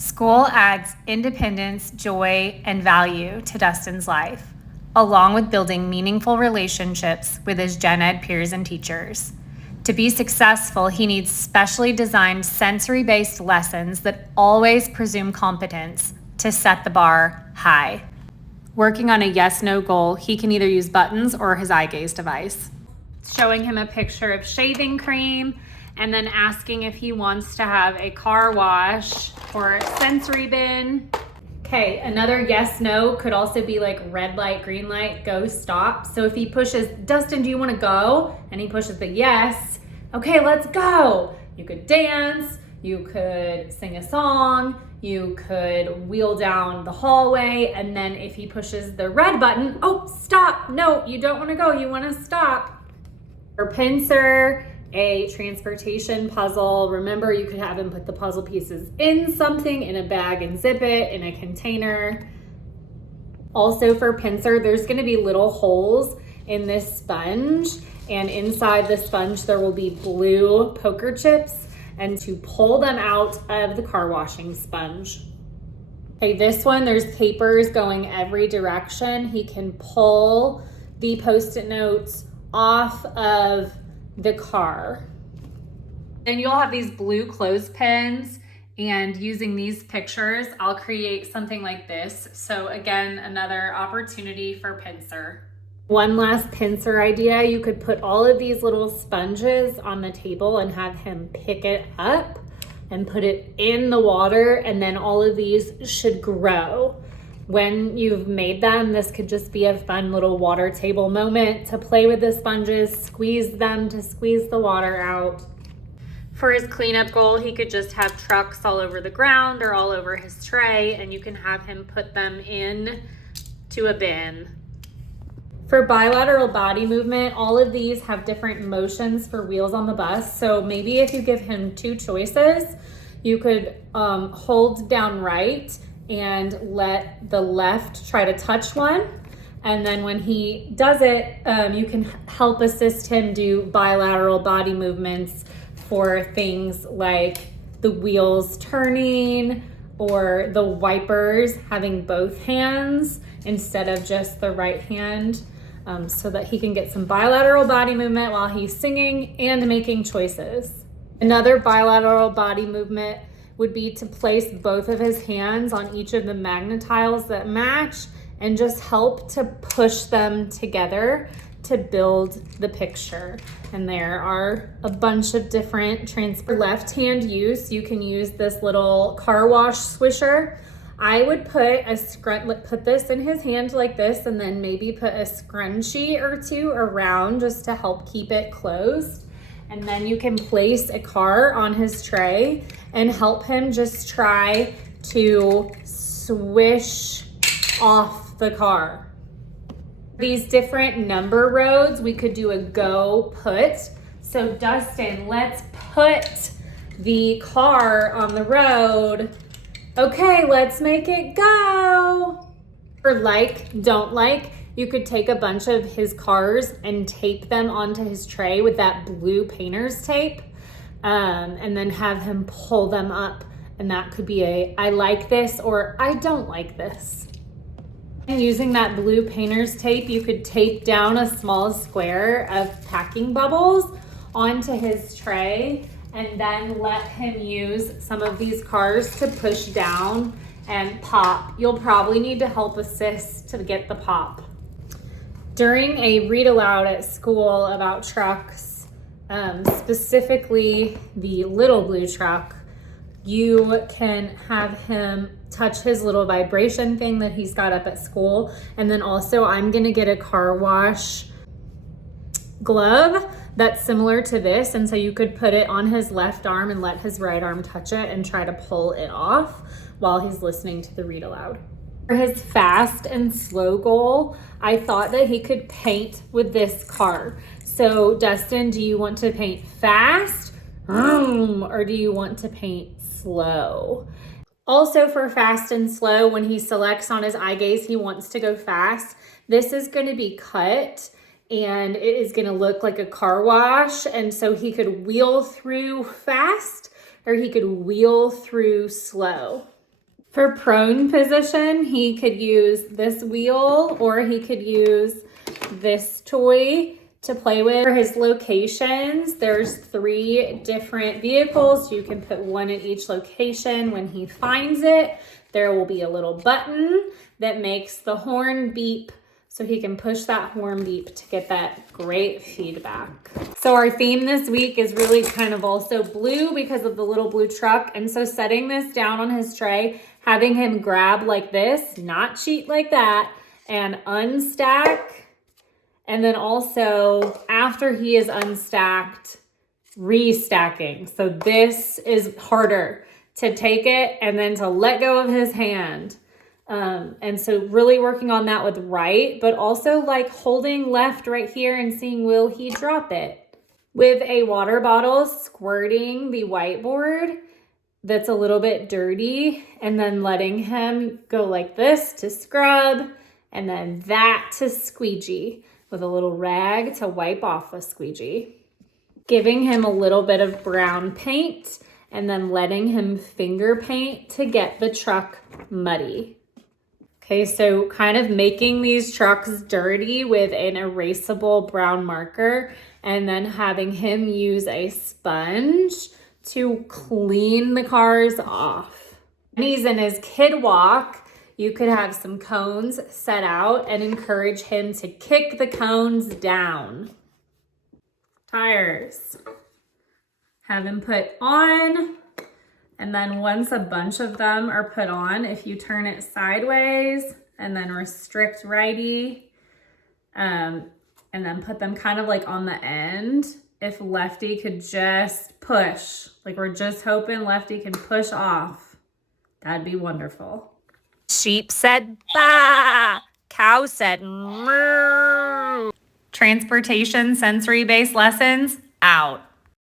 School adds independence, joy, and value to Dustin's life, along with building meaningful relationships with his gen ed peers and teachers. To be successful, he needs specially designed sensory-based lessons that always presume competence to set the bar high. Working on a yes-no goal, he can either use buttons or his eye gaze device. Showing him a picture of shaving cream and then asking if he wants to have a car wash or a sensory bin. Okay, another yes, no could also be like red light, green light, go, stop. So if he pushes, Dustin, do you want to go? And he pushes the yes, okay, let's go. You could dance, you could sing a song, you could wheel down the hallway, and then if he pushes the red button, oh, stop, no, you don't want to go, you want to stop. For pincer, a transportation puzzle. Remember, you could have him put the puzzle pieces in something, in a bag and zip it, in a container. Also for pincer, there's gonna be little holes in this sponge, and inside the sponge there will be blue poker chips, and to pull them out of the car washing sponge. Okay, this one, there's papers going every direction. He can pull the Post-it notes off of the car. Then you'll have these blue clothespins, and using these pictures, I'll create something like this. So again, another opportunity for pincer. One last pincer idea, you could put all of these little sponges on the table and have him pick it up and put it in the water, and then all of these should grow. When you've made them, this could just be a fun little water table moment to play with the sponges, squeeze them to squeeze the water out. For his cleanup goal, he could just have trucks all over the ground or all over his tray, and you can have him put them in to a bin. For bilateral body movement, all of these have different motions for wheels on the bus. So maybe if you give him two choices, you could hold down right and let the left try to touch one. And then when he does it, you can help assist him do bilateral body movements for things like the wheels turning or the wipers having both hands instead of just the right hand, so that he can get some bilateral body movement while he's singing and making choices. Another bilateral body movement would be to place both of his hands on each of the magnetiles that match and just help to push them together to build the picture. And there are a bunch of different transfer. Left hand use, you can use this little car wash swisher. I would put this in his hand like this, and then maybe put a scrunchie or two around just to help keep it closed. And then you can place a car on his tray and help him just try to swish off the car. These different number roads, we could do a go put. So Dustin, let's put the car on the road. Okay, let's make it go. For like, don't like, you could take a bunch of his cars and tape them onto his tray with that blue painter's tape, and then have him pull them up. And that could be a I like this or I don't like this. And using that blue painter's tape, you could tape down a small square of packing bubbles onto his tray, and then let him use some of these cars to push down and pop. You'll probably need to help assist to get the pop. During a read aloud at school about trucks, specifically the little blue truck, you can have him touch his little vibration thing that he's got up at school. And then also I'm gonna get a car wash glove that's similar to this. And so you could put it on his left arm and let his right arm touch it and try to pull it off while he's listening to the read aloud. For his fast and slow goal, I thought that he could paint with this car. So Dustin, do you want to paint fast or do you want to paint slow? Also for fast and slow, when he selects on his eye gaze, he wants to go fast. This is going to be cut and it is going to look like a car wash. And so he could wheel through fast or he could wheel through slow. For prone position, he could use this wheel or he could use this toy to play with. For his locations, there's 3 different vehicles. You can put one at each location. When he finds it, there will be a little button that makes the horn beep, so he can push that horn beep to get that great feedback. So our theme this week is really kind of also blue because of the little blue truck. And so setting this down on his tray, having him grab like this, not cheat like that, and unstack. And then also after he is unstacked, restacking. So this is harder to take it and then to let go of his hand. And so really working on that with right, but also like holding left right here and seeing, will he drop it? With a water bottle, squirting the whiteboard that's a little bit dirty, and then letting him go like this to scrub, and then that to squeegee with a little rag to wipe off the squeegee. Giving him a little bit of brown paint, and then letting him finger paint to get the truck muddy. Okay, so kind of making these trucks dirty with an erasable brown marker, and then having him use a sponge to clean the cars off. When he's in his kid walk, you could have some cones set out and encourage him to kick the cones down. Tires. Have him put on. And then once a bunch of them are put on, if you turn it sideways and then restrict righty, and then put them kind of like on the end, if lefty could just push, like we're just hoping lefty can push off, that'd be wonderful. Sheep said ba, cow said moo. Transportation sensory-based lessons out.